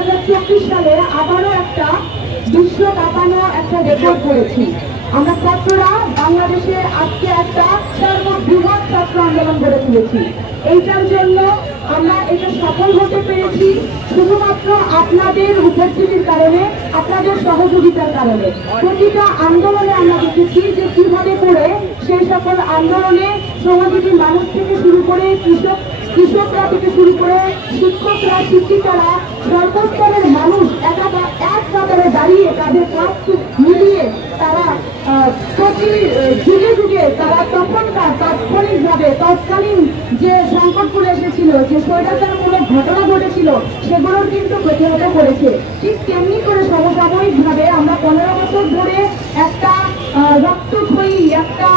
2024 সালে আবারও একটা বিশ্ব কাঁপানো একটা রেকর্ড করেছি। আমরা ছাত্ররা বাংলাদেশে আজকে একটা সর্ববৃহৎ ছাত্র আন্দোলন গড়ে তুলেছি। এইটার জন্য আমরা এটা সফল হতে পেরেছি শুধুমাত্র আপনাদের উপস্থিতির কারণে, আপনাদের সহযোগিতার কারণে। প্রতিটা আন্দোলনে আমরা দেখেছি যে কিভাবে করে সেই সকল আন্দোলনে শ্রমজীবী মানুষ থেকে শুরু করে কৃষকরা থেকে শুরু করে শিক্ষকরা, শিক্ষিকারা, সর্বস্তরের মানুষ এক কাতারে দাঁড়িয়ে তাদের কাজ মিলিয়ে তারা প্রতি যুগে যুগে তারা তখনকার তাৎক্ষণিকভাবে তৎকালীন যে সংকটগুলো এসেছিল, যে স্বৈরাচারমূলক ঘটনা ঘটেছিল, সেগুলোর কিন্তু প্রতিহত করেছে। ঠিক তেমনি করে সমসাময়িকভাবে আমরা 15 বছর ধরে একটা রক্তক্ষয়ী, একটা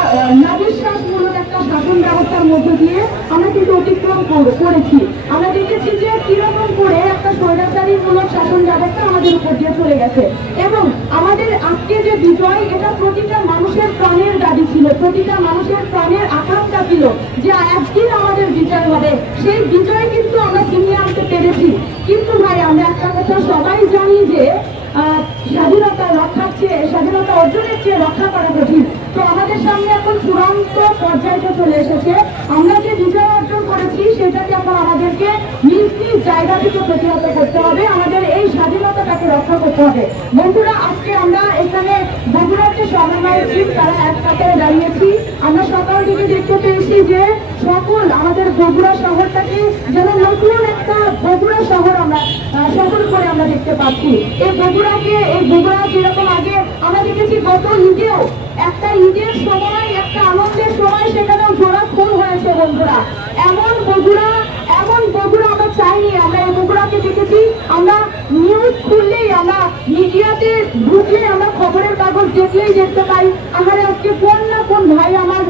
নাবিশ্বাসমূলক একটা শাসন ব্যবস্থার মধ্য দিয়ে আমরা কিন্তু অতিক্রম করেছি। আমরা দেখেছি যে কিরকম করে একটা স্বৈরাচারীমূলক শাসন ব্যবস্থা আমাদের উপর দিয়ে চলে গেছে, এবং আমাদের আজকে যে বিজয়, এটা প্রতিটা মানুষের প্রাণের দাবি ছিল, প্রতিটা মানুষের প্রাণের আকাঙ্ক্ষা ছিল যে একদিন আমাদের বিজয় হবে। সেই বিজয় কিন্তু আমরা ছিনিয়ে আনতে পেরেছি। কিন্তু ভাই, আমরা একটা কথা সবাই জানি যে স্বাধীনতা রক্ষার চেয়ে, স্বাধীনতা অর্জনের চেয়ে রক্ষা করা কঠিন। তো আমাদের সামনে এখন চূড়ান্ত পর্যায়ে চলে এসেছে। আমরা যে বিজয় অর্জন করেছি সেটাকে এখন আমাদেরকে নিজ নিজ জায়গা থেকে প্রতিহত করতে হবে, আমাদের এই স্বাধীনতাটাকে রক্ষা করতে হবে। বন্ধুরা, আজকে আমরা এখানে বগুড়ার যে সমন্বয় টিম, তারা এক কাতারে দাঁড়িয়েছি। আমরা সকাল থেকে দেখতে পেয়েছি যে সকল আমাদের বগুড়া শহরটাকে যেন নতুন একটা বগুড়া শহর আমরা শহর করে আমরা দেখতে পাচ্ছি। এই বগুড়া যেরকম আগে আমরা দেখেছি গত ঈদেও, একটা ঈদের সময়, একটা আনন্দের সময় সেখানেও জোড়া খুন হয়েছে বন্ধুরা। এমন বগুড়া আমরা চাইনি। আমরা এই বগুড়াকে দেখেছি, আমরা নিউজ খুললেই, আমরা মিডিয়াতে ঢুকলে, আমরা খবরের কাগজ দেখলেই দেখতে পাই আমার আজকে কোন না কোন ভাই আমার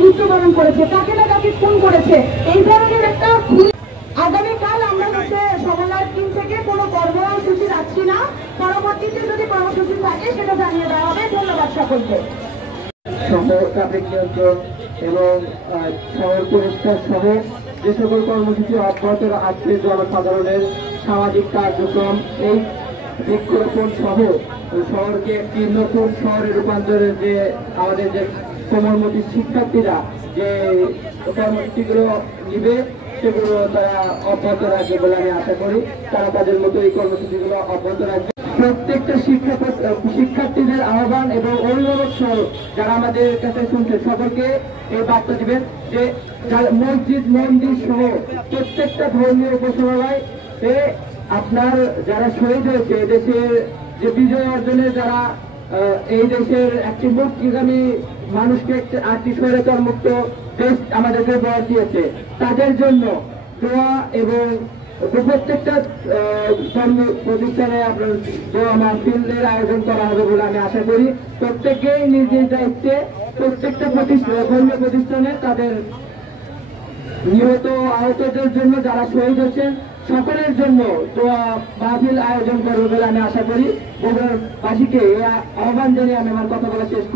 মৃত্যুবরণ করেছে, কাকে না কাকে খুন করেছে। এই ধরনের একটা খুন আগামীকাল আমরা হচ্ছে সমন্বয় টিম থেকে কোনো কর্মসূচি রাখছি না। পরবর্তীতে যদি কর্মসূচি থাকে সেটা জানিয়ে দেওয়া হবে। ধন্যবাদ সকলকে। ট্রাফিক নিয়ন্ত্রণ এবং শহর পরিষ্কার সহ যে সকল কর্মসূচি অব্যাহত আছে, জনসাধারণের সামাজিক কার্যক্রম, এই বৃক্ষরোপণ সহ শহরকে একটি নতুন শহরে রূপান্তরের যে আমাদের যে কোমলমতি শিক্ষার্থীরা যে কর্মসূচিগুলো নিবে সেগুলো তারা অব্যাহত রাখবে বলে আমি আশা করি। তারা তাদের মতো এই কর্মসূচিগুলো অব্যাহত রাখবে। প্রত্যেকটা শিক্ষার্থীদের আহ্বান এবং অভিভাবক সহ যারা আমাদের কাছে শুনছেন সকলকে এই বার্তা দিবেন যে মসজিদ, মন্দির সহ প্রত্যেকটা ধর্মীয় উপাসনালয় আপনার যারা শহীদ হয়েছে, দেশের যে বিজয় অর্জনে যারা এই দেশের একটি মুক্তিগামী মানুষকে একটি স্বৈরাচার মুক্ত দেশ আমাদেরকে উপহার দিয়েছে, তাদের জন্য দোয়া এবং প্রত্যেকটা প্রতিষ্ঠানে আপনার দোয়া মাহফিলের আয়োজন করা হবে বলে আমি আশা করি। প্রত্যেকেই নিজ নিজ দায়িত্বে প্রত্যেকটা ধর্মীয় প্রতিষ্ঠানে তাদের নিহত আহতদের জন্য, যারা শহীদ হচ্ছেন সকলের জন্য দোয়া মাহফিল আয়োজন করবে বলে আমি আশা করি। বগুড়াবাসীকে আহ্বান জানিয়ে আমি আমার কথা বলা শেষ করি।